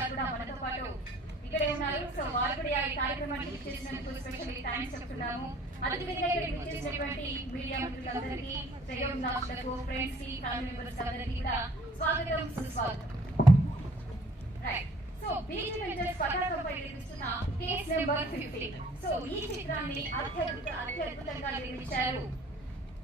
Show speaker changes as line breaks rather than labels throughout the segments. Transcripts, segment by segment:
Chamber కూడా మనతో పాటు ఇక్కడే ఉన్నారు. సో వారు కూడా ఈ కార్యక్రమాన్ని ఇచ్చేసినందుకు స్పెషల్లీ థ్యాంక్స్ చెప్తున్నాము. అదేవిధంగా ఇక్కడ ఇచ్చేసినటువంటి మీడియా మిత్రులందరికీ శ్రేయోభిలాషులకు ఫ్రెండ్స్కి ఫ్యామిలీ మెంబర్స్ అందరికీ కూడా స్వాగతం సుస్వాగతం. రైట్ సో బీజీ వెంచర్స్ పతాకంపై నిర్మిస్తున్న కేస్ నెంబర్ ఫిఫ్టీన్ సో ఈ చిత్రాన్ని అత్యద్భుత అత్యద్భుతంగా నిర్మించారు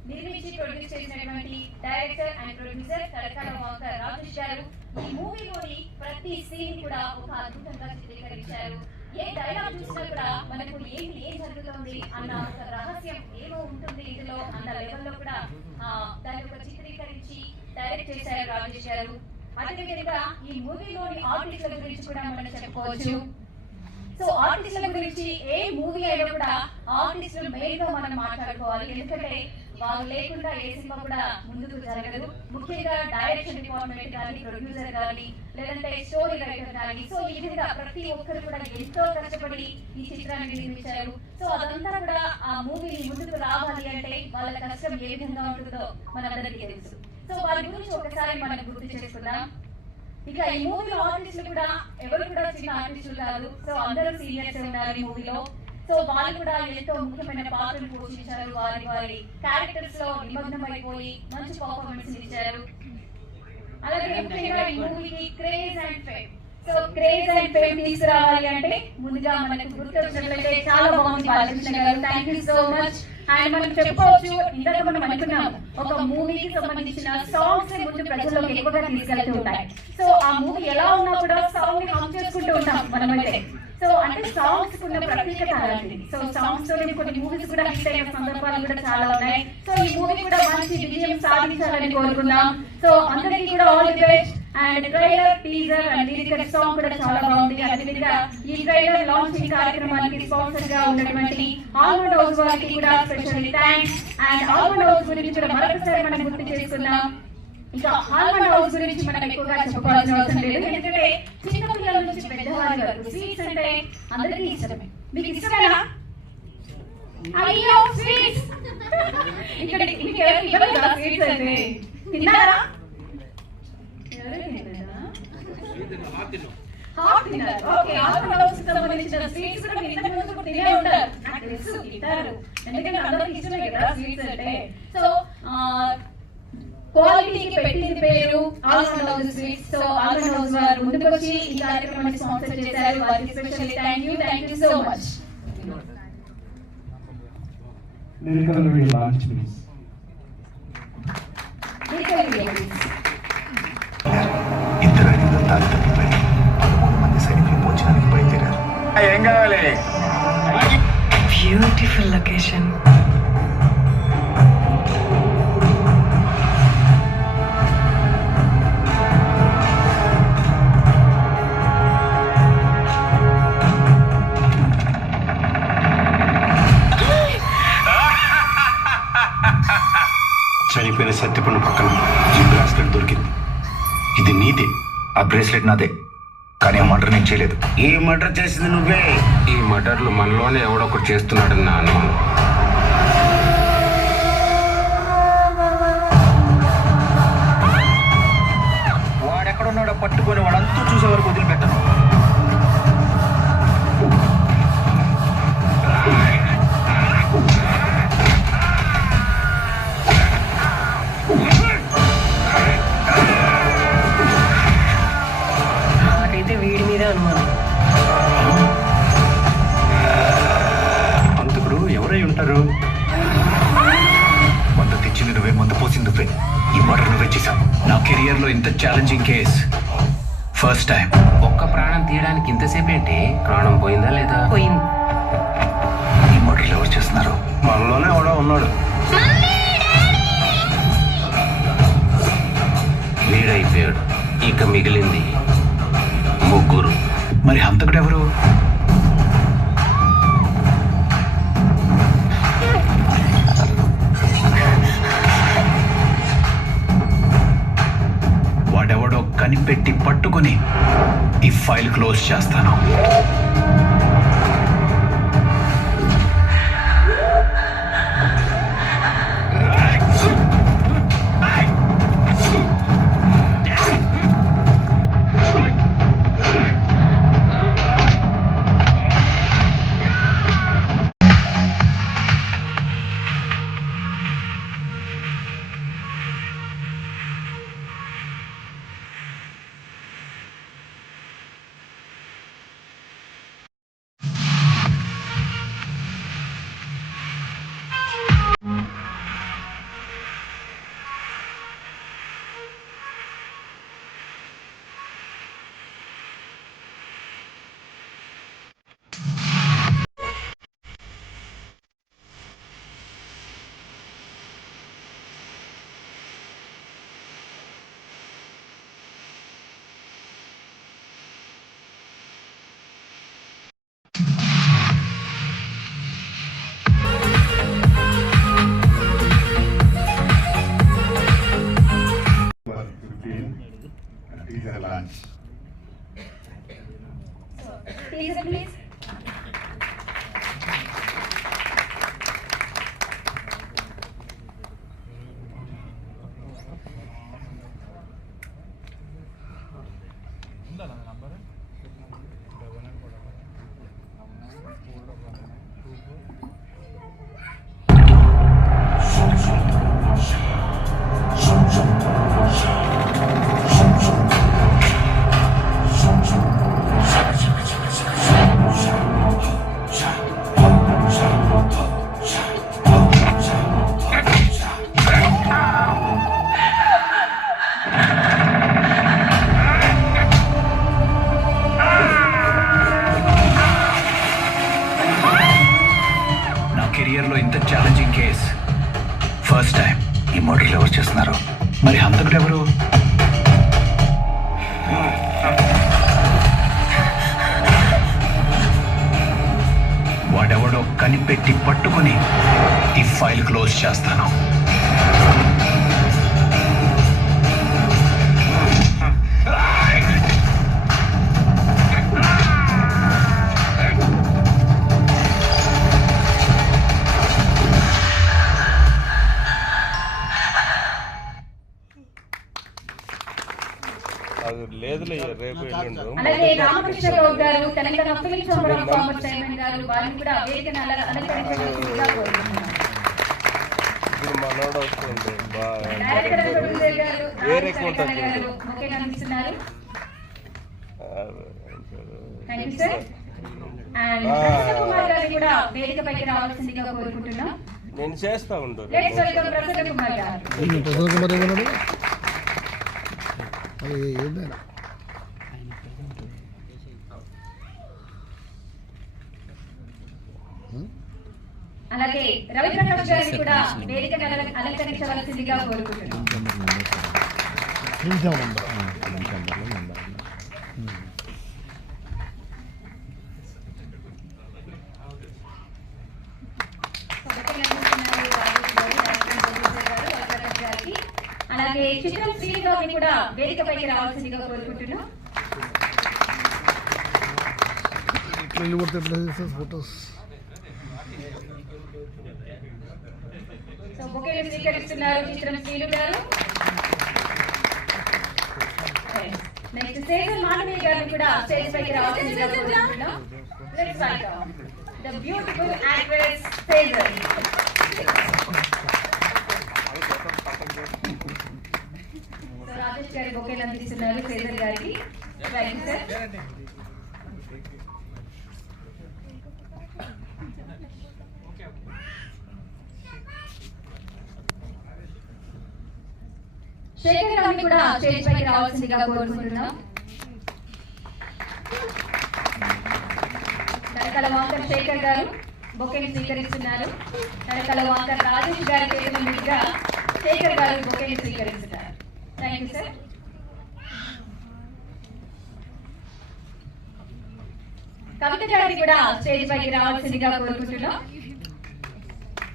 నిర్మించి ప్రొడ్యూస్ చేసినటువంటి డైరెక్టర్ అండ్ ప్రొడ్యూసర్ కడకాల వాకర్ రాజేష్ గారు ఈ మూవీలోని ప్రతి సీన్ కూడా ఒక అద్భుతంగా చిత్రీకరించారు. ఏ డైలాగ్ చూసినా కూడా మనకు ఏంటి ఏం జరుగుతుంది అన్న ఒక రహస్యం ఏమో ఉంటుంది ఇందులో అన్న లెవెల్లో కూడా ఆ, దాన్ని ఒక చిత్రీకరించి డైరెక్ట్ చేశారు రాజేష్ గారు. అదేవిధంగా ఈ మూవీలోని ఆర్టిస్టుల గురించి కూడా మనం చెప్పుకోవచ్చు. సో ఆర్టిస్టుల గురించి ఏ మూవీ అయినా కూడా ఆర్టిస్టులు మెయిన్గా మనం మాట్లాడుకోవాలి. ఎందుకంటే వాళ్ళు లేకుండా ఏ సినిమా కూడా ముందుకు జరగదు. ముఖ్యంగా డైరెక్షన్ డిపార్ట్మెంట్ కానీ ప్రొడ్యూసర్ కానీ లేదంటే స్టోరీ రైటర్ కానీ. సో ఈ విధంగా ప్రతి ఒక్కరు కూడా ఎంతో కష్టపడి ఈ చిత్రాన్ని నిర్మించారు. సో అదంతా కూడా ఆ మూవీని ముందుకు రావాలి అంటే వాళ్ళ కష్టం ఏ విధంగా ఉంటుందో మనందరికీ తెలుసు. సో వారి గురించి ఒకసారి మనం గుర్తు చేసుకుందాం. ఇక ఈ మూవీలో ఆర్టిస్టులు కూడా ఎవరు కూడా చిన్న ఆర్టిస్టులు కాదు. సో అందరూ సీనియర్స్ ఉన్నారు ఈ మూవీలో. సో వాళ్ళు కూడా ఎంతో ముఖ్యమైన పాత్రలు పోషించారు. వారి వారి క్యారెక్టర్స్లో నిమగ్నమైపోయి మంచి పర్ఫార్మెన్స్ ఇచ్చారు. అలాగే ముఖ్యంగా ఈ మూవీకి craze and fame so craze and fame తీసుకురావాలి అంటే ముందుగా మనకు గుర్తొచ్చినట్లయితే చాలా బాగుంది Balakrishna garu. Thank you so much and మనం చెప్పుకోవచ్చు ఇందాక మనం అనుకున్నాం ఒక మూవీకి సంబంధించిన సాంగ్స్ ముందు ప్రజల్లోకి ఎక్కువగా తీసుకెళ్తూ ఉంటాయి. సో ఆ మూవీ ఎలా ఉన్నా కూడా సాంగ్ని హమ్ చేసుకుంటూ ఉంటాం మనమైతే. సో అంటే సాంగ్స్ ఉన్న ప్రత్యేకత అలాంటిది. సో సాంగ్స్ తోనే కొన్ని మూవీస్ కూడా హిట్ అయిన సందర్భాలు కూడా చాలా ఉన్నాయి. సో ఈ మూవీ కూడా మంచి విజయం సాధించాలని కోరుకుందాం. సో అందరికీ కూడా all the best and trailer teaser and lyrical song కూడా చాలా బాగుంది. అదేవిధంగా ఈ ట్రైలర్ లాంచింగ్ కార్యక్రమానికి స్పాన్సర్గా ఉన్నటువంటి ఆల్మండ్ హౌస్ వాళ్ళకి కూడా special thanks and Almond House గురించి కూడా మరొకసారి మనం గుర్తు చేసుకుందాం. ఇంకా ఆల్మండ్ హౌస్ గురించి మనం ఎక్కువగా చెప్పుకోవాల్సిన అవసరం లేదు. ఎందుకంటే చిన్న పిల్లల నుంచి పెద్దవారి వరకు స్వీట్స్ అంటే అందరికీ ఇష్టమే. మీకు ఇష్టమేనా? అయ్యో స్వీట్స్. ఇక్కడ మీకు ఎవరికి ఇవ్వలేదా స్వీట్స్ అంటే? తిన్నారా? ఎవరు తినలేదా? హాట్ తిన్నారు. ఓకే ఆల్మండ్ హౌస్కి సంబంధించిన స్వీట్స్ కూడా మీరు ఇంతకు ముందు కూడా తినే ఉంటారు. నాకు తెలుసు తింటారు. ఎందుకంటే అందరికి ఇష్టమే కదా స్వీట్స్ అంటే. సో క్వాలిటీకి పెట్టింది పేరు Almond House sweets. So Almond House వారు ముందుకు వచ్చి ఈ కార్యక్రమాన్ని స్పాన్సర్ చేశారు. వారికి specially thank you. Thank you so much.
Lyrical launch, please.
ఇద్దరు తాగి తప్పిపోయి పదమూడు మంది సైనికులు భోజనానికి బయలుదేరారు
ఏం కావాలి
బ్యూటిఫుల్ లొకేషన్
బ్రేస్లెట్ నాదే. కానీ ఆ మర్డర్ నేను చేయలేదు.
ఈ మర్డర్ చేసింది నువ్వే. ఈ మర్డర్లు మనలోనే ఎవడొకటి చేస్తున్నాడని నా అనుమానం
ఫైల్ క్లోజ్ చేస్తాను.
రేపు ఎల్లుండు.
అలాగే Ramakrishna Goud garu Telangana film chamber of commerce chairman garu వారిని కూడా వేదికను అలంకరించవలసిందిగా కోరుతున్నాను
ఇప్పుడు మనోడు వస్తుంది
గారు ముఖ్యంగా అందిస్తున్నారు థ్యాంక్ యూ సార్ అండ్
ఆ.
ప్రసన్న కుమార్ గారిని కూడా వేదికపైకి రావాల్సిందిగా కోరుకుంటున్నాం
నేను చేస్తా ఉండు
లెట్స్ వెల్కమ్ ప్రసన్న కుమార్ గారు
ప్రసన్న కుమార్ ఏమన్నాడు అది ఏంటైనా
అలాగే రవిప్రకాష్ గారిని కూడా వేదిక అలంకరించవలసిందిగా కోరుకుంటున్నాం. అలాగే చిత్రం శ్రీనివాస్ని కూడా వేదికపైకి రావాల్సిందిగా కోరుకుంటున్నాం.
ఫోటోస్
సో బొకేలు స్వీకరిస్తున్నారు చిత్రం గారు. నెక్స్ట్ మాధవి గారిని కూడా స్టేజ్ పైకి రావాల్సిందిగా కోరుకుంటున్నాం. Let's welcome the beautiful actress Rajesh గారి బొకేలు అందిస్తున్నారు సేజల్ గారికి. థ్యాంక్ యూ సార్ శేఖర్ గారిని కూడా స్టేజ్ పైకి రావాల్సిందిగా కోరుకుంటున్నాం. నడకల వాంకర్ శేఖర్ గారు బొకేని స్వీకరిస్తున్నారు. నడకల వాంకర్ రాజేష్ గారి పేరు మీదుగా శేఖర్ గారు బొకేని స్వీకరిస్తున్నారు. థ్యాంక్ యూ సార్ కవిత గారిని కూడా స్టేజ్ పైకి రావాల్సిందిగా కోరుకుంటున్నాం.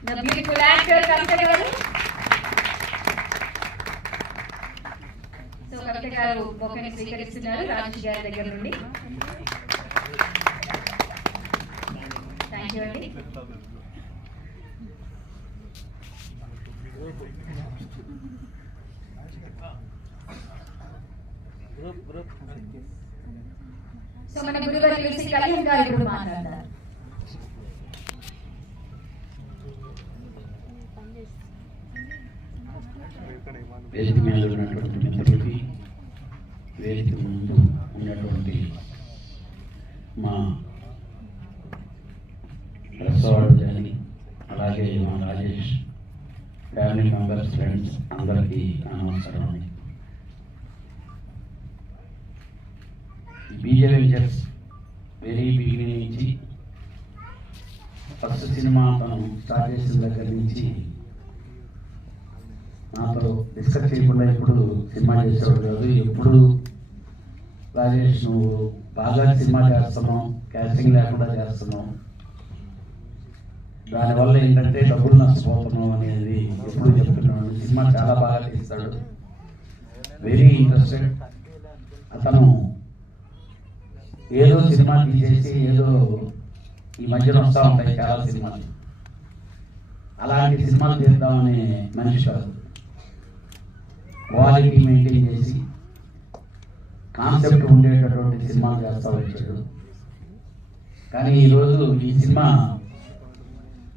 బ్యూటిఫుల్ యాక్టర్ కవిత గారు. కవిత గారు బొమ్మని స్వీకరిస్తున్నారు. రాజు గారి దగ్గర నుండి. థ్యాంక్ యూ అండి. సో మన గురుగారు కళ్యాణ్ గారు ఇప్పుడు మాట్లాడతారు.
వేదిక మీద ఉన్నటువంటి వేదిక ముందు ఉన్నటువంటి మా రసవాడు కానీ అలాగే మా రాజేష్ ఫ్యామిలీ మెంబర్స్ ఫ్రెండ్స్ అందరికీ నమస్కారం అండి. B J ventures very beginning నుంచి ఫస్ట్ సినిమా తను స్టార్ట్ చేసిన దగ్గర నుంచి నాతో డిస్కస్ చేయకుండా ఎప్పుడు సినిమా చేసేవాడు కాదు. ఎప్పుడు రాజేష్ నువ్వు బాగా సినిమా చేస్తున్నావు క్యాస్టింగ్ లేకుండా చేస్తున్నావు. దానివల్ల ఏంటంటే డబ్బులు నష్టపోతున్నావు అనేది ఎప్పుడు చెప్తున్నాను సినిమా చాలా బాగా తీస్తాడు. వెరీ ఇంట్రెస్టెడ్ అతను ఏదో సినిమా తీసేసి ఏదో ఈ మధ్యన వస్తూ ఉంటాయి చాలా సినిమాలు. అలాంటి సినిమాలు తీద్దామనే మనిషి కాదు. క్వాలిటీ మెయింటైన్ చేసి కాన్సెప్ట్ ఉండేటటువంటి సినిమాలు చేస్తూ వచ్చాడు కానీ ఈరోజు ఈ సినిమా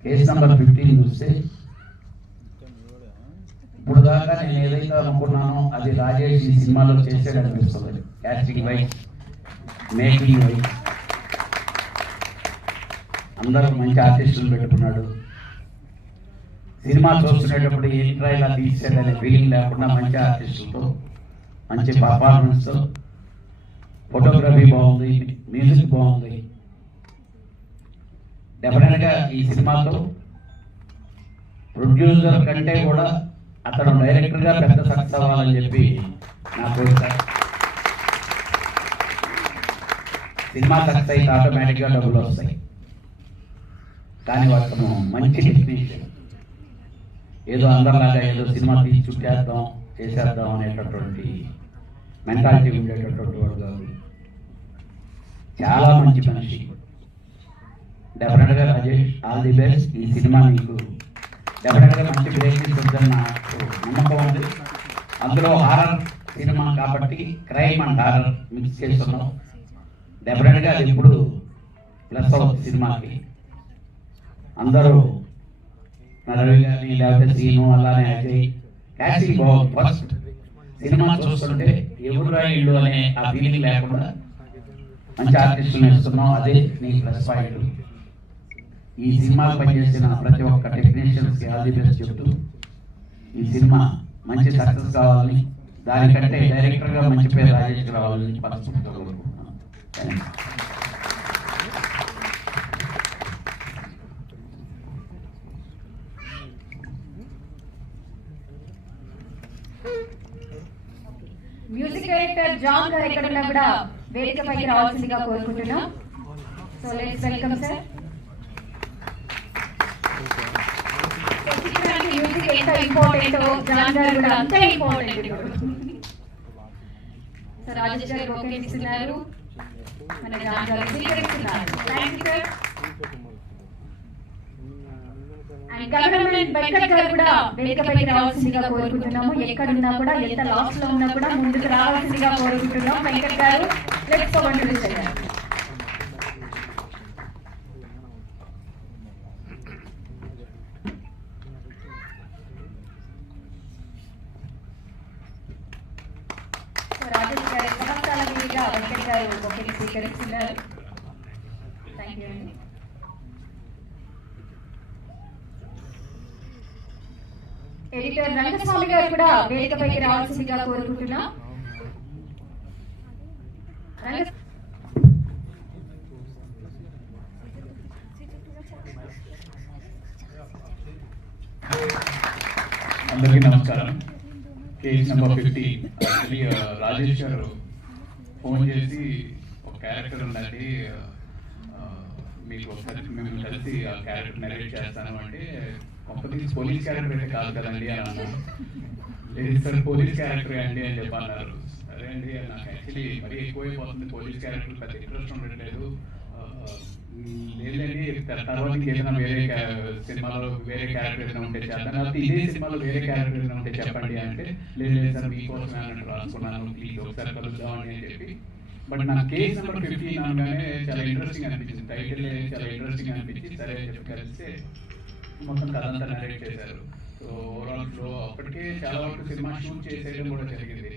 కేసు నెంబర్ ఫిఫ్టీన్ చూస్తే ఇప్పుడు దాకా నేను ఏదైతే అనుకున్నానో అది రాజేష్ ఈ సినిమాలో చేసాడు అనిపిస్తుంది క్యాస్టింగ్ వైజ్ మేకింగ్ వైజ్ అందరూ మంచి ఆర్టిస్టులు పెట్టుకున్నాడు. సినిమా చూస్తున్నప్పుడు ఏంట్రా ఇలా తీసాడనే ఫీలింగ్ లేకుండా మంచి ఆర్టిస్టులతో మంచి పర్ఫార్మెన్స్తో ఫోటోగ్రఫీ బాగుంది మ్యూజిక్ బాగుంది. డెఫినెట్గా ఈ సినిమాతో ప్రొడ్యూసర్ కంటే కూడా అతను డైరెక్టర్గా పెద్ద సక్సెస్ అవ్వాలని చెప్పి నా కోరిక. సినిమా సక్సెస్ అయితే ఆటోమేటిక్గా డబ్బులు వస్తాయి. కానీ అతను మంచి టెక్నీషియన్ ఏదో అందరిలాగా ఏదో సినిమా తీసి చుట్టేద్దాం చేసేద్దాం అనేటటువంటి మెంటాలిటీ ఉండేటటువంటి వాడు కాదు. చాలా మంచి మనిషి డెఫినెట్గా రాజేష్ ఆల్ ది బెస్ట్ ఈ సినిమా మీకు డెఫినెట్గా మంచి బ్రేక్ ఇస్తుందని నాకు నమ్మకం ఉంది అందులో హారర్ సినిమా కాబట్టి క్రైమ్ అండ్ హారర్ మిక్స్ చేస్తున్నాం. డెఫినెట్గా అది ఇప్పుడు ప్లస్ అవుతుంది సినిమాకి. అందరూ నరవి కానీ లేకపోతే సీను అలానే అజయ్ క్యాచింగ్ బాగుంది. ఫస్ట్ సినిమా చూస్తుంటే ఎవరురా ఇల్లు అనే ఆ ఫీలింగ్ లేకుండా మంచి ఆర్టిస్టులు ఇస్తున్నాం అదే నీ ప్లస్ పాయింట్ ఈ సినిమా పనిచేసిన ప్రతి ఒక్క టెక్నీషియన్స్కి ఆల్ ది బెస్ట్ చెప్తూ ఈ సినిమా మంచి సక్సెస్ కావాలని దానికంటే డైరెక్టర్గా మంచి పేరు రాజేష్ రావాలని మనస్ఫూర్తిగా కోరుకుంటున్నాను.
మ్యూజిక్ డైరెక్టర్ జాన్ గారు ఎక్కడ కూడా వేదిక పైకి రావాల్సిందిగా కోరుకుంటున్నాం. So let's welcome sir music ఎంత ఇంపార్టెంట్ జాన్ కూడా అంతే ఇంపార్టెంట్ రాజేష్ గారు ఓకే ఇస్తున్నారు మన స్వీకరిస్తున్నారు థ్యాంక్ యూ సార్ కూడా వేదికపైకి రావాల్సిందిగా కోరుకుంటున్నాము. ఎక్కడున్నా కూడా ఎంత లాస్ట్లో ఉన్నా కూడా ముందుకు రావాల్సిందిగా కోరుకుంటున్నాం. వెంకట్ గారు. లెట్స్ గో చేయాలి రాజేష్ గారి సంవత్సరాల మీదుగా వెంకట్ గారు ఒకటి స్వీకరిస్తున్నారు థ్యాంక్ యూ అండి ఎడిటర్ రంగస్వామి గారు కూడా వేదికపైకి రావాల్సిందిగా కోరుకుంటున్నాం
అందరికీ నమస్కారం. Case number fifty. Actually Rajesh garu phone చేసి ఒక క్యారెక్టర్ ఉందండి. మీకు ఒకసారి మేము కలిసి ఆ క్యారెక్టర్ నెరేట్ చేస్తాను అంటే కొంతమంది పోలీస్ క్యారెక్టర్ అయితే కాదు కదండి అని అన్నాను. లేదు సార్ పోలీస్ క్యారెక్టర్ అండి అని చెప్పి అన్నారు అండి. నాకు యాక్చువల్లీ మరీ ఎక్కువైపోతుంది. పోలీస్ క్యారెక్టర్ పెద్ద ఇంట్రెస్ట్ ఉండట్లేదు. లేదండి తర్వాత ఏదైనా వేరే సినిమాలో వేరే క్యారెక్టర్ ఏదైనా ఉంటే చేద్దాం లేకపోతే ఇదే సినిమాలో వేరే క్యారెక్టర్ ఏదైనా ఉంటే చెప్పండి అంటే లేదు లేదు సార్ అన్నట్టు రాసుకున్నాను. ప్లీజ్ ఒకసారి కలుద్దామని అని చెప్పి. బట్ నా కేస్ నెంబర్ ఫిఫ్టీన్ అనగానే చాలా ఇంట్రెస్టింగ్ అనిపించింది. టైటిల్ చాలా ఇంట్రెస్టింగ్ అనిపించి సరే అని చెప్పి కలిస్తే మొత్తం కథ అంతా నరేట్ చేశారు. సో ఓవరాల్ ఫ్లో అప్పటికే చాలా వరకు సినిమా షూట్ చేసేయడం కూడా జరిగింది.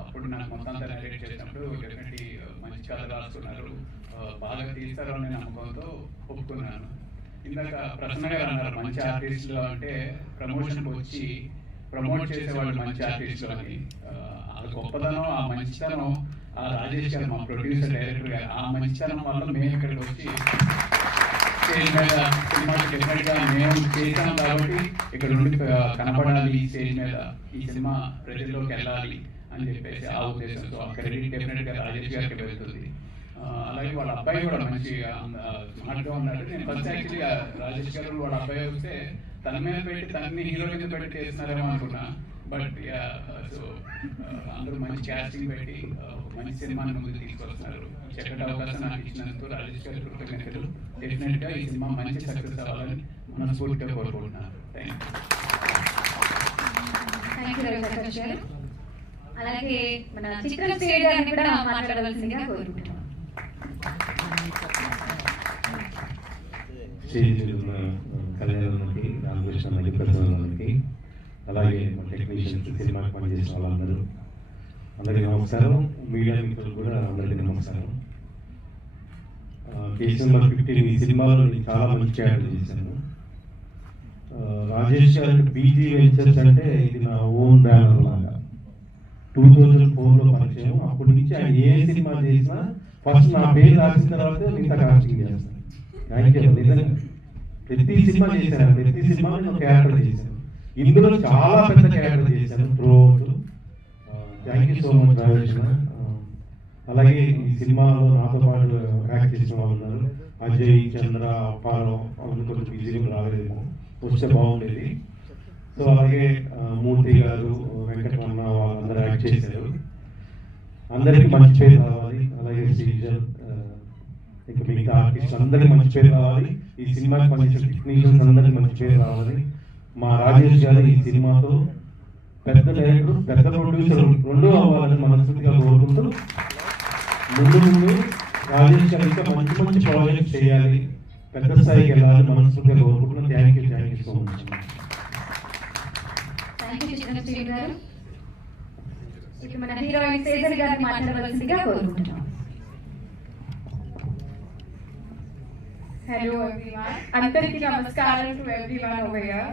అప్పుడు నాకు మొత్తం రిలేట్ చేసినప్పుడు డెఫినెట్లీ uh, మంచి కథ రాసుకున్నారు. Uh, బాగా తీస్తారనే నమ్మకంతో ఒప్పుకున్నాను. ఇందాక ప్రసన్న గారు అన్నారు మంచి ఆర్టిస్టులు అంటే ప్రమోషన్కి వచ్చి ప్రమోట్ చేసేవాళ్ళు మంచి ఆర్టిస్టులు అని uh, ఆ, గొప్పతనం ఆ మంచితనం ఆ రాజేష్ గారు మా ప్రొడ్యూసర్ డైరెక్టర్ గారు ఆ మంచితనం వల్ల మేము ఇక్కడికి వచ్చి స్టేజ్ మీద సినిమాకి డెఫినెట్గా మేము చేసాం కాబట్టి ఇక్కడ నుండి కనపడాలి ఈ స్టేజ్ మీద. ఈ సినిమా ప్రజల్లోకి వెళ్ళాలి. అని చెప్పేసి ఆ ఉద్దేశంతో ఆ క్రెడిట్ డెఫినెట్గా రాజేష్ గారికి వెళ్తుంది. అలాగే వాళ్ళ అబ్బాయి కూడా మంచి స్మార్ట్గా ఉన్నాడు. నేను ఫస్ట్ యాక్చువల్లీ రాజేష్ గారు వాళ్ళ అబ్బాయి వస్తే తన మీద పెట్టి తనని హీరో కింద పెట్టి చేస్తున్నారేమో అనుకున్నా. బట్ సో అందరూ మంచి క్యాస్టింగ్ పెట్టి మంచి సినిమాని ముందు తీసుకొస్తున్నారు. చక్కటి అవకాశం నాకు ఇచ్చినందుకు రాజేష్ గారి కృతజ్ఞతలు. డెఫినెట్గా ఈ సినిమా మంచి సక్సెస్ అవ్వాలని మనస్ఫూర్తిగా కోరుకుంటున్నాను. Thank you
thank you Raviprakash garu అలాగే మన చిత్రం స్టేట్ గారిని కూడా మాట్లాడవలసిందిగా కోరుకుంటున్నాం.
రామకృష్ణ అలాగే మా టెక్నీషియన్స్ సినిమాకి పనిచేసిన వాళ్ళందరూ. అందరికీ నమస్కారం. మీడియా మిత్రులు కూడా అందరికీ నమస్కారం. కేసు నెంబర్ ఫిఫ్టీన్ ఈ సినిమాలో నేను చాలా మంచి క్యారెక్టర్ చేశాను. రాజేష్ గారికి బీజీ వెంచర్స్ అంటే ఇది నా ఓన్ బ్యానర్ టూ థౌజండ్ ఫోర్లో పరిచయం. అప్పటి నుంచి ఆయన ఏ సినిమా చేసినా ఫస్ట్ నా పేరు రాసిన తర్వాత మిగతా కాస్టింగ్ చేస్తాను. థ్యాంక్ యూ నిజంగా. ప్రతి సినిమా చేశాను. ప్రతి సినిమా నేను క్యారెక్టర్ చేశాను. ఇందులో చాలా పెద్ద క్యారెక్టర్ చేశాను. Through thank you so much Rajesh అలాగే ఈ సినిమాలో నాతో పాటు యాక్ట్ చేసిన వాళ్ళు ఉన్నారు. అజయ్ చంద్ర అప్పారావు వాళ్ళు కొంచెం బిజీగా రాలేదేమో. వస్తే బాగుండేది. సో అలాగే మూర్తి గారు వెంకటరమణ వాళ్ళందరూ యాక్ట్ చేశారు. అందరికీ మంచి పేరు రావాలి. అలాగే శ్రీజన్ ఆ, ఇంకా మిగతా ఆర్టిస్ట్ అందరికీ మంచి పేరు రావాలి. ఈ సినిమాకి పనిచేసిన టెక్నీషియన్స్ అందరికీ మంచి పేరు రావాలి. మా రాజేష్ గారు ఈ సినిమాతో పెద్ద డైరెక్టర్ పెద్ద ప్రొడ్యూసర్ రెండు అవ్వాలని మనస్ఫూర్తిగా కోరుకుంటూ ముందు ముందు రాజేష్ గారు ఇంకా మంచి మంచి ప్రాజెక్ట్స్ చేయాలి. పెద్ద స్థాయికి వెళ్ళాలని మనస్ఫూర్తిగా కోరుకుంటున్నాను. Thank you thank you so much
thank you చిత్రం స్టేట్ గారు ఇప్పుడు మన హీరోయిన్ సేజల్ గారిని మాట్లాడవలసిందిగా కోరుకుంటున్నాం
Hello everyone. Antariki Namaskaram to everyone over here.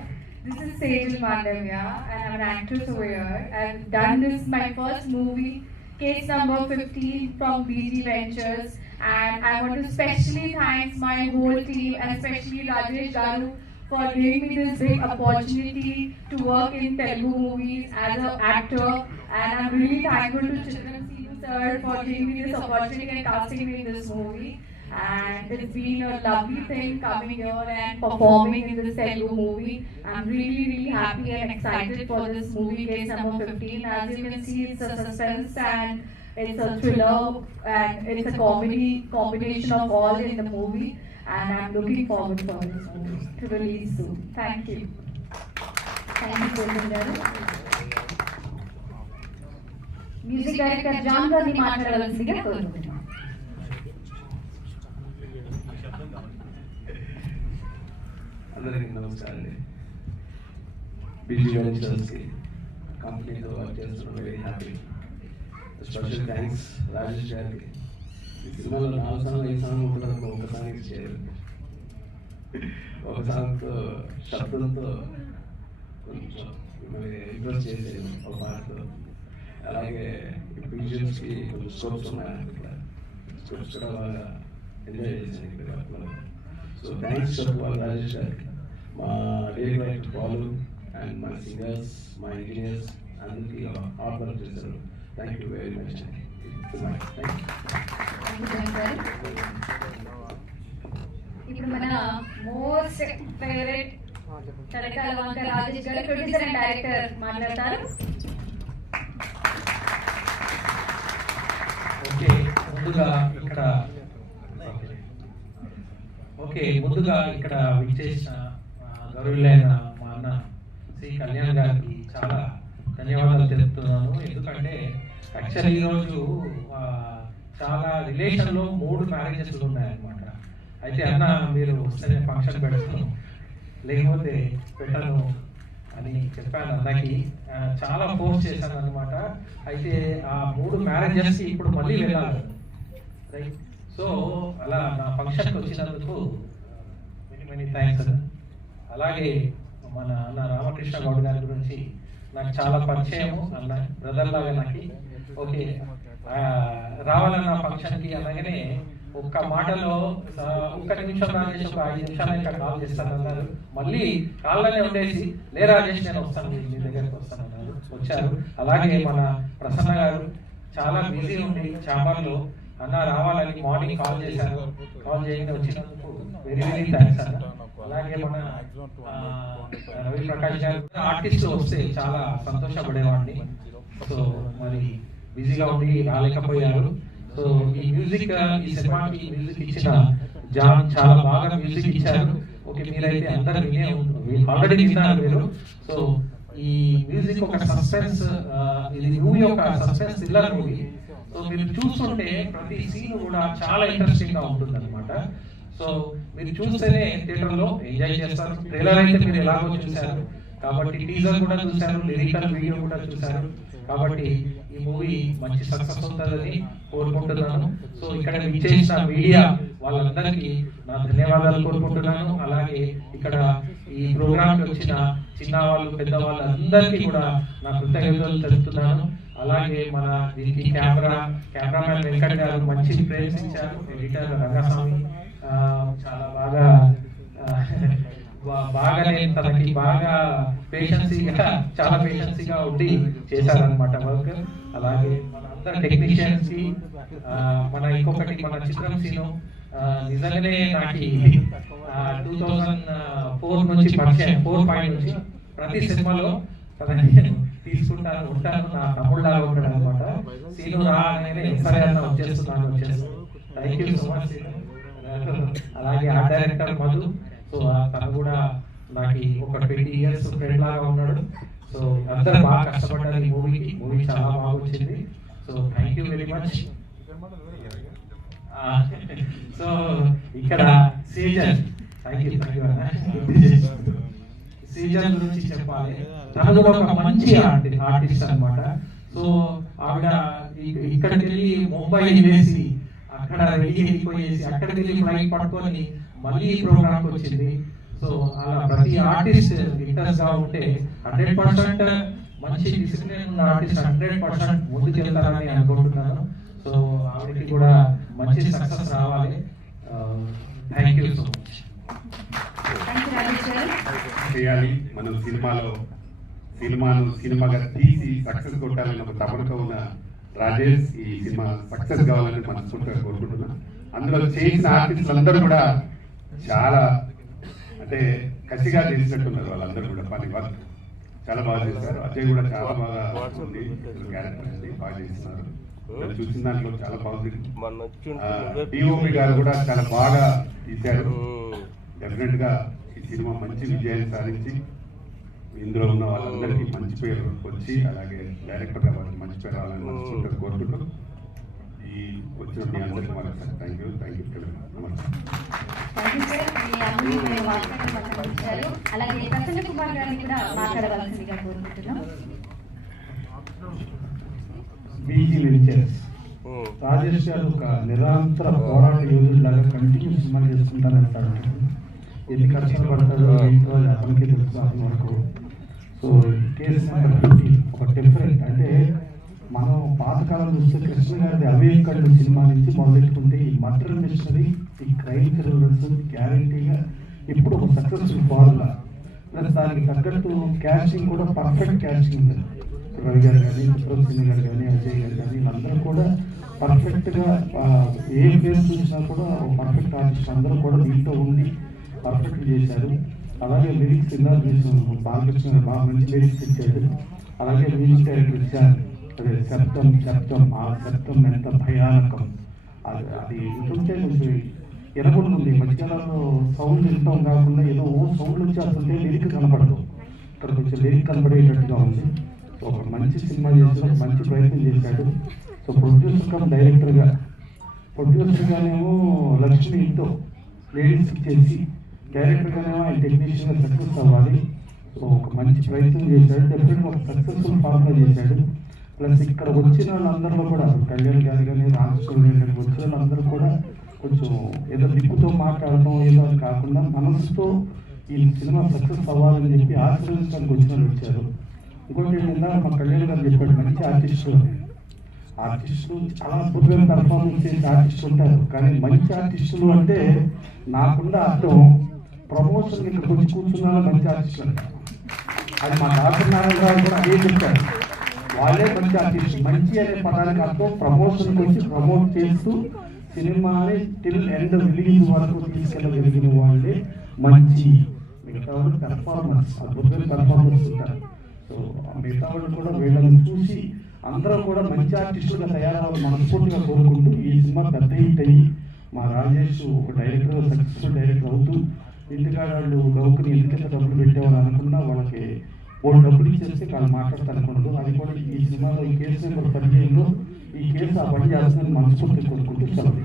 This is Sejal Mandavya and I'm an actress over here. I've done this my first movie, case number 15 from BG Ventures and I want to specially thank my whole team and especially Rajesh Garu for giving me this big opportunity to work in Telugu movies as an actor and I'm really thankful to Chitram Sinu sir for giving me this opportunity and casting me in this movie and it's been a lovely thing coming here and performing in this Telugu movie. I'm really, really happy and excited for this movie, case number 15. As you can see, it's a suspense and it's a thriller and it's a comedy combination of all in the movie. And I'm looking forward for this movie to release soon. Thank you.
Thank you Sejal garu music director John గారిని మాట్లాడవలసిందిగా కోరుకుంటున్నాం
అందరికీ నమస్కారం అండి. Busy వెంచర్స్కి కంపెనీతో work చేస్తున్నాం very happy special thanks Rajesh గారికి. ఈ సినిమాలో నాలుగు సార్లు ఐదు సాంగ్ ఉంటుంది ఒక సాంగ్ చేయరు ఒక సాంగ్తో శబ్దంతో కొంచెం ఇంప్రెస్ చేసేది ఒక పాటతో. అలాగే విజువల్స్కి కొంచెం స్కోప్స్ ఉన్నాయి ఇక్కడ స్కోప్స్ కూడా బాగా ఎంజాయ్ చేశాను ఇక్కడ సో థ్యాంక్స్ చెప్పాలి రాజేష్ గారికి మా డైరెక్టర్ రైటర్ బాలు అండ్ మా సింగర్స్ మా ఇంజనీర్స్ అందరికీ హార్డ్ వర్క్ చేశారు. థ్యాంక్ యూ వెరీ మచ్
అండి ఇప్పుడు మన most favourite Tadakala Vanka Rajesh garu producer and director మాట్లాడతారు.
ఓకే ముందుగా ఇక్కడ ఓకే ముందుగా ఇక్కడ విచ్చేసిన గౌరవులైన మా అన్న శ్రీ కళ్యాణ్ గారికి చాలా ధన్యవాదాలు తెలుపుతున్నాను. ఎందుకంటే యాక్చువల్ ఈరోజు ఆ, చాలా రిలేషన్లో మూడు మ్యారేజెస్ ఉన్నాయన్నమాట. అయితే అన్న మీరు వస్తేనే ఫంక్షన్ పెడతాను. లేకపోతే పెట్టను అని చెప్పాను అన్నకి. చాలా ఫోర్స్ చేశాను అనమాట అయితే ఆ మూడు మ్యారేజెస్ ఇప్పుడు మళ్ళీ వెళ్ళాలి. రైట్ సో అలా నా ఫంక్షన్కి వచ్చినందుకు మెనీ మెనీ థ్యాంక్స్ అలాగే మన అన్న రామకృష్ణ గౌడ్ గారి గురించి నాకు చాలా పరిచయము అన్న బ్రదర్ లాగా నాకు. ఓకే. రావాలన్న ఫంక్షన్కి అలాగనే ఒక్క మాటలో ఒక్క నిమిషం రాజేష్ ఒక ఐదు నిమిషాలు ఇంకా కాల్ చేస్తాను అన్నారు. మళ్ళీ కాళ్ళనే ఉండేసి లే రాజేష్ నేను వస్తాను మీ- దగ్గరికి వస్తాను అన్నారు. వచ్చారు. అలాగే మన ప్రసన్న గారు చాలా బిజీ ఉండి చాంబర్లో అన్న రావాలని మార్నింగ్ కాల్ చేశారు. కాల్ చేయగానే వచ్చినందుకు వెరీ వెరీ థ్యాంక్స్ అన్న. అలాగే మన రవి ప్రకాష్ గారు ఆర్టిస్ట్ వస్తే చాలా సంతోషపడేవాడిని. సో మరి బిజీగా ఉండి రాలేకపోయారు. సో ఈ మ్యూజిక్ ఈ సినిమాకి మ్యూజిక్ ఇచ్చిన జాన్ చాలా బాగా మ్యూజిక్ ఇచ్చారు. ఓకే మీరైతే అందరూ వినే ఆల్రెడీ విన్నారు మీరు. సో ఈ మ్యూజిక్ ఒక సస్పెన్స్ ఇది మూవీ ఒక సస్పెన్స్ థ్రిల్లర్ మూవీ. సో మీరు చూస్తుంటే ప్రతి సీన్ కూడా చాలా ఇంట్రెస్టింగ్గా ఉంటుంది అనమాట సో మీరు చూస్తేనే థియేటర్లో ఎంజాయ్ చేస్తారు. ట్రైలర్ అయితే మీరు ఎలాగో చూశారు. కాబట్టి టీజర్ కూడా చూశారు లిరికల్ వీడియో కూడా చూశారు. కాబట్టి ఈ మూవీ మంచి సక్సెస్ అవుతుందని కోరుకుంటున్నాను. సో ఇక్కడ విచ్చేసిన మీడియా వాళ్ళందరికీ నా ధన్యవాదాలు కోరుకుంటున్నాను. అలాగే ఇక్కడ ఈ ప్రోగ్రామ్ వచ్చిన చిన్న వాళ్ళు పెద్ద వాళ్ళు అందరికీ కూడా నా కృతజ్ఞతలు తెలుపుతున్నాను. అలాగే మన దీనికి కెమెరా కెమెరామెన్ వెంకట్ గారు మంచి ఇచ్చారు ఎడిటర్ రంగస్వామి చాలా బాగా ఆ, బా- బాగా నేను తనకి బాగా పేషెన్సీగా చాలా పేషెన్సీగా ఉండి చేశారనమాట వర్క్. అలాగే మన అందరు టెక్నీషియన్స్ మన ఇంకొకటి మన చిత్రం సీను నిజంగానే నాకు టూ థౌజండ్ ఫోర్ నుంచి పరిచయం ఫోర్ పాయింట్ నుంచి ప్రతి సినిమాలో తనని తీసుకుంటాను ఉంటాను నా తమ్ముళ్ళగా ఉంటాడు అనమాట సీను రా అనేది అన్న వచ్చేస్తున్నాను వచ్చేస్తాను థ్యాంక్ యూ సో మచ్ అలాగే ఆ డైరెక్టర్ మధు సో తను కూడా నాకు ఒక ట్వంటీ ఇయర్స్ ఫ్రెండ్ లాగా ఉన్నాడు. సో అందరూ బాగా కష్టపడ్డారు ఈ మూవీకి. మూవీ చాలా బాగా వచ్చింది so thank you very much so ఇక్కడ season. Thank you thank you season గురించి చెప్పాలి. తను కూడా ఒక మంచి ఆర్టిస్ట్ అనమాట సో ఆవిడ ఇక్కడికి వెళ్ళి ముంబై వేసి అక్కడ వెళ్ళి వెళ్ళిపోయేసి అక్కడికి వెళ్ళి ఫ్లైట్ పట్టుకొని మళ్ళీ ఈ ప్రోగ్రామ్ వచ్చింది. సో అలా ప్రతి ఆర్టిస్ట్ ఇంట్రెస్ట్గా ఉంటే హండ్రెడ్ పర్సెంట్ మంచి డిసిప్లిన్ ఉన్న ఆర్టిస్ట్ హండ్రెడ్ పర్సెంట్ ముందుకు వెళ్తారని అనుకుంటున్నాను. సో ఆవిడకి కూడా మంచి సక్సెస్ రావాలి. థ్యాంక్ యూ సో మచ్
చేయాలి. మనం సినిమాలో సినిమాను సినిమాగా తీసి సక్సెస్ కొట్టాలని ఒక తపనతో ఉన్న రాజేష్ ఈ సినిమా సక్సెస్ కావాలని మనస్ఫూర్తిగా కోరుకుంటున్నా. అందులో చేసిన ఆర్టిస్టులు అందరూ కూడా చాలా అంటే కసిగా చేసినట్టున్నారు వాళ్ళందరూ కూడా పని వర్క్ చాలా బాగా చేశారు. అజయ్ కూడా చాలా బాగా ఉంది క్యారెక్టర్ ఉంది బాగా చేస్తున్నారు. నేను చూసిన దాంట్లో చాలా బాగుంది డిఓపి గారు కూడా చాలా బాగా తీశారు. డెఫినెట్గా ఈ సినిమా మంచి విజయాన్ని సాధించి ఇందులో ఉన్న వాళ్ళందరికీ మంచి పేరు వచ్చి అలాగే డైరెక్టర్గా వాళ్ళకి మంచి పేరు రావాలని కోరుకుంటూ ఈ వచ్చిన మీ అందరికీ మరొకసారి థ్యాంక్ యూ థ్యాంక్ యూ నమస్తే
థ్యాంక్ యూ సార్ మీ అందరినీ వార్తలు మాట్లాడించారు అలాగే ప్రసన్న కుమార్ గారిని కూడా మాట్లాడవలసిందిగా కోరుకుంటున్నాం.
బీజీ వెంచర్స్ రాజేష్ గారు ఒక నిరంతర పోరాట యోధుడు లాగా కంటిన్యూ సినిమా చేసుకుంటానంటాడు ఎన్ని కష్టాలు పడతాడో ఏంటో అతనికి తెలుసు అతని వరకు. సో కేసు నెంబర్ ఫిఫ్టీన్ ఒక డిఫరెంట్ అంటే మనం పాతకాలం చూస్తే కృష్ణ గారి అవేక్ సినిమా నుంచి మొదలెట్టుకుంటే ఈ మర్డర్ మిషనరీ ఈ క్రైమ్ థ్రిల్లర్స్ గ్యారంటీగా ఇప్పుడు ఒక సక్సెస్ఫుల్ ఫార్ములా. ప్లస్ దానికి తగ్గట్టు క్యాస్టింగ్ కూడా పర్ఫెక్ట్ క్యాస్టింగ్ ఉంది. రవి గారు కానీ విక్రమ్ సింగ్ గారు కానీ అజయ్ గారు కానీ వీళ్ళందరూ కూడా పర్ఫెక్ట్గా ఏ ఫేస్ చూసినా కూడా పర్ఫెక్ట్ ఆర్టిస్ట్ అందరూ కూడా దీంతో ఉండి పర్ఫెక్ట్ చేశారు. అలాగే లిరిక్స్ ఇందాక చూసాను బాలకృష్ణ గారు బాగా మంచి లిరిక్స్ ఇచ్చాడు. అలాగే మ్యూజిక్ డైరెక్టర్ ఇచ్చారు. శబ్దం శబ్దం ఆ శబ్దం ఎంత భయానకం. అది అది వింటుంటే కొంచెం ఎనగొడుతుంది మధ్యకాలంలో సౌండ్ వింటాం కాకుండా ఏదో ఓ సౌండ్ వచ్చేస్తుంటే లిరిక్ కనపడదు. ఇక్కడ కొంచెం లిరిక్ కనపడేటట్టుగా ఉంది. సో ఒక మంచి సినిమా చేసిన మంచి ప్రయత్నం చేశాడు. సో ప్రొడ్యూసర్ కమ్ డైరెక్టర్గా ప్రొడ్యూసర్గానేమో లక్ష్మితో లేడీస్ చేసి డైరెక్టర్గానేమో ఆయన టెక్నీషియన్గా సక్సెస్ అవ్వాలి. సో ఒక మంచి ప్రయత్నం చేశాడు. డెఫినెట్గా ఒక సక్సెస్ఫుల్ ఫార్ములా చేశాడు. ప్లస్ ఇక్కడ వచ్చిన వాళ్ళందరిలో కూడా కళ్యాణ్ గారు కానీ రామకృష్ణ గారు కానీ వచ్చిన వాళ్ళందరూ కూడా కొంచెం ఏదో దిక్కుతో మాట్లాడటం ఏదో అని కాకుండా మనసుతో ఈ సినిమా సక్సెస్ అవ్వాలని చెప్పి ఆశీర్వదించడానికి వచ్చిన వాళ్ళు వచ్చారు. ఇంకోటి ఏంటంటే మా కళ్యాణ్ గారు చెప్పాడు మంచి ఆర్టిస్టులు ఆర్టిస్టులు చాలా అద్భుతమైన పర్ఫార్మెన్స్ చేసే ఆర్టిస్టులు ఉంటారు. కానీ మంచి ఆర్టిస్టులు అంటే నాకున్న అర్థం ప్రమోషన్ ఇక్కడికి వచ్చి కూర్చున్న మంచి ఆర్టిస్టులు అంటారు అది మా డాక్టర్ గారు కూడా అదే చెప్పారు. వాళ్ళే మంచి ఆర్టిస్ట్ మంచి అనే పదానికి అర్థం ప్రమోషన్ వచ్చి ప్రమోట్ చేస్తూ సినిమాని టిల్ ఎండ్ రిలీజ్ వరకు తీసుకెళ్ళగలిగిన వాళ్ళే మంచి మిగతా వాళ్ళు పెర్ఫార్మెన్స్ అద్భుతమైన పెర్ఫార్మెన్స్ ఉంటారు. సో మిగతా వాళ్ళు కూడా వీళ్ళని చూసి అందరం కూడా మంచి ఆర్టిస్టులుగా తయారవ్వాలని మనస్ఫూర్తిగా కోరుకుంటూ ఈ సినిమా పెద్ద హిట్ అయ్యి మా రాజేష్ ఒక డైరెక్టర్ సక్సెస్ఫుల్ డైరెక్టర్ అవుతూ ఇంటికాడ వాళ్ళు గౌకుని ఎందుకంత డబ్బులు పెట్టేవాళ్ళు అనుకున్నా వాళ్ళకి మూడు డబ్బులు ఇచ్చేస్తే వాళ్ళు మాట్లాడతారు అది కూడా ఈ సినిమాలో ఈ కేసు నెంబర్ పదిహేనులో ఈ కేసు ఆ పని చేస్తుందని మనస్ఫూర్తి కోరుకుంటూ సెలవు.